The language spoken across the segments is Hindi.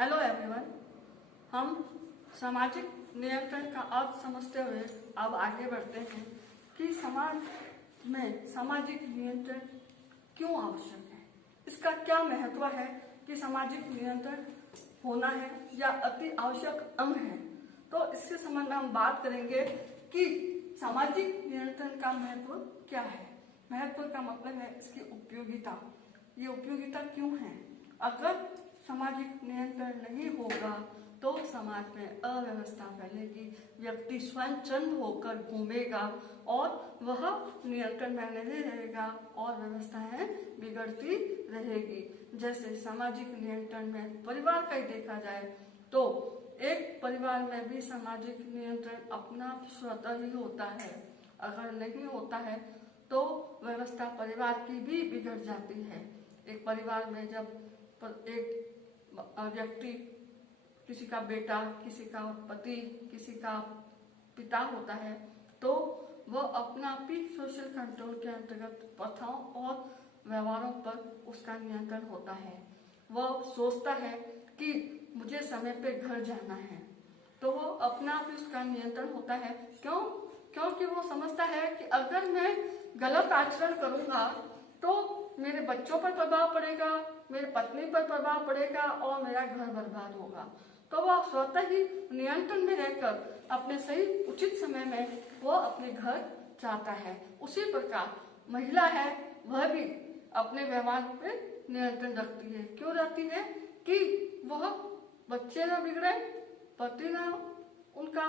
Hello everyone. हम सामाजिक नियंत्रण का अर्थ समझते हुए अब आगे बढ़ते हैं कि समाज में सामाजिक नियंत्रण क्यों आवश्यक है, इसका क्या महत्व है कि सामाजिक नियंत्रण होना है या अति आवश्यक अंग है। तो इसके संबंध में हम बात करेंगे कि सामाजिक नियंत्रण का महत्व क्या है। महत्व का मतलब है इसकी उपयोगिता। ये उपयोगिता क्यों है? अगर सामाजिक नियंत्रण नहीं होगा तो समाज में अव्यवस्था फैलेगी, व्यक्ति स्वच्छंद होकर घूमेगा और वह नियंत्रण में नहीं रहेगा और व्यवस्थाएं बिगड़ती रहेगी। जैसे सामाजिक नियंत्रण में परिवार का ही देखा जाए तो एक परिवार में भी सामाजिक नियंत्रण अपना स्वतः ही होता है। अगर नहीं होता है तो व्यवस्था परिवार की भी बिगड़ जाती है। एक परिवार में जब एक व्यक्ति, किसी का बेटा, किसी का पति, किसी का पिता होता है तो वह अपना भी सोशल कंट्रोल के अंतर्गत प्रथाओं और व्यवहारों पर उसका नियंत्रण होता है। वह सोचता है कि मुझे समय पे घर जाना है तो वो अपना भी उसका नियंत्रण होता है। क्योंकि वो समझता है कि अगर मैं गलत आचरण करूंगा तो मेरे बच्चों पर प्रभाव पड़ेगा, मेरे पत्नी पर प्रभाव पड़ेगा और मेरा घर बर्बाद होगा। तो वह स्वतः ही नियंत्रण में रहकर अपने सही उचित समय में वो अपने घर जाता है। उसी प्रकार महिला है, वह भी अपने व्यवहार पे नियंत्रण रखती है। क्यों रखती है? कि वह बच्चे न बिगड़े, पति न उनका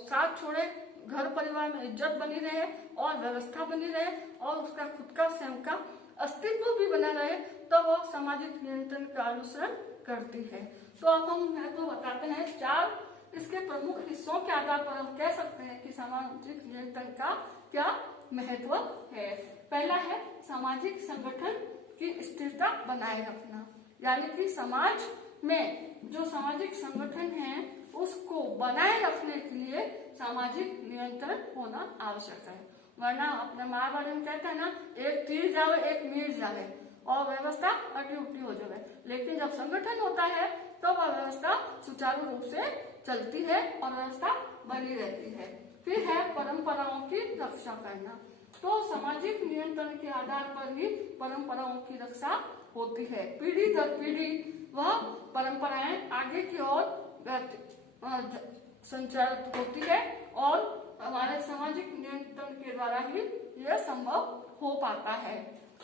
साथ छोड़े, घर परिवार में इज्जत बनी रहे और व्यवस्था बनी रहे और उसका खुद का स्वयं का अस्तित्व भी बना रहे, तो वह सामाजिक नियंत्रण का अनुसरण करती है। तो अब हम महत्व बताते हैं। 4 इसके प्रमुख हिस्सों के आधार पर हम कह सकते हैं कि सामाजिक नियंत्रण का क्या महत्व है। पहला है सामाजिक संगठन की स्थिरता बनाए रखना, यानी कि समाज में जो सामाजिक संगठन है उसको बनाए रखने के लिए सामाजिक नियंत्रण होना आवश्यक है। वरना अपने महाभारत में कहते हैं ना, एक तीर जावे एक मीर जावे और व्यवस्था अटी उटी हो जाए। लेकिन जब संगठन होता है तो वह व्यवस्था सुचारू रूप से चलती है और व्यवस्था बनी रहती है। फिर है परंपराओं की रक्षा करना। तो सामाजिक नियंत्रण के आधार पर ही परंपराओं की रक्षा होती है। पीढ़ी दर पीढ़ी वह परंपराएं आगे की ओर संचालित होती है और हमारे सामाजिक नियंत्रण के द्वारा ही यह संभव हो पाता है।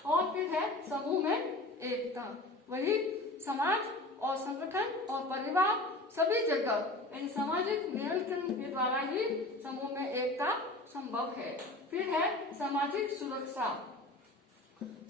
और फिर है समूह में एकता। वही समाज और संगठन और परिवार सभी जगह इन सामाजिक नियंत्रण के द्वारा ही समूह में एकता संभव है। फिर है सामाजिक सुरक्षा।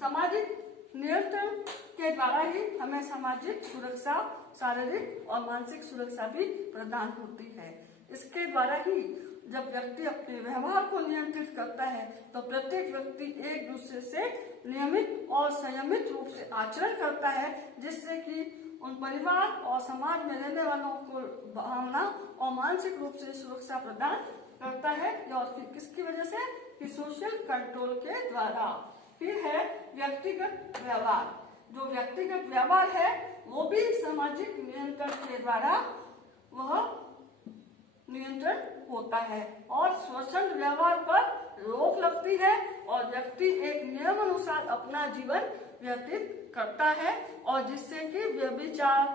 सामाजिक नियंत्रण के द्वारा ही हमें सामाजिक सुरक्षा, शारीरिक और मानसिक सुरक्षा भी प्रदान होती है। इसके द्वारा ही जब व्यक्ति अपने व्यवहार को नियंत्रित करता है तो प्रत्येक व्यक्ति एक दूसरे से नियमित और संयमित रूप से आचरण करता है, जिससे कि उन परिवार और समाज में रहने वालों को भावना और मानसिक रूप से सुरक्षा प्रदान करता है। और किसकी वजह से? कि सोशल कंट्रोल के द्वारा। फिर है व्यक्तिगत व्यवहार। जो व्यक्तिगत व्यवहार है वो भी सामाजिक नियंत्रण के द्वारा वह नियंत्रण होता है और स्वच्छंद व्यवहार पर रोक लगती है और व्यक्ति एक नियम अनुसार अपना जीवन व्यतीत करता है और जिससे कि व्यभिचार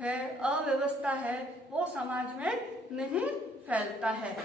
है, अव्यवस्था है, वो समाज में नहीं फैलता है।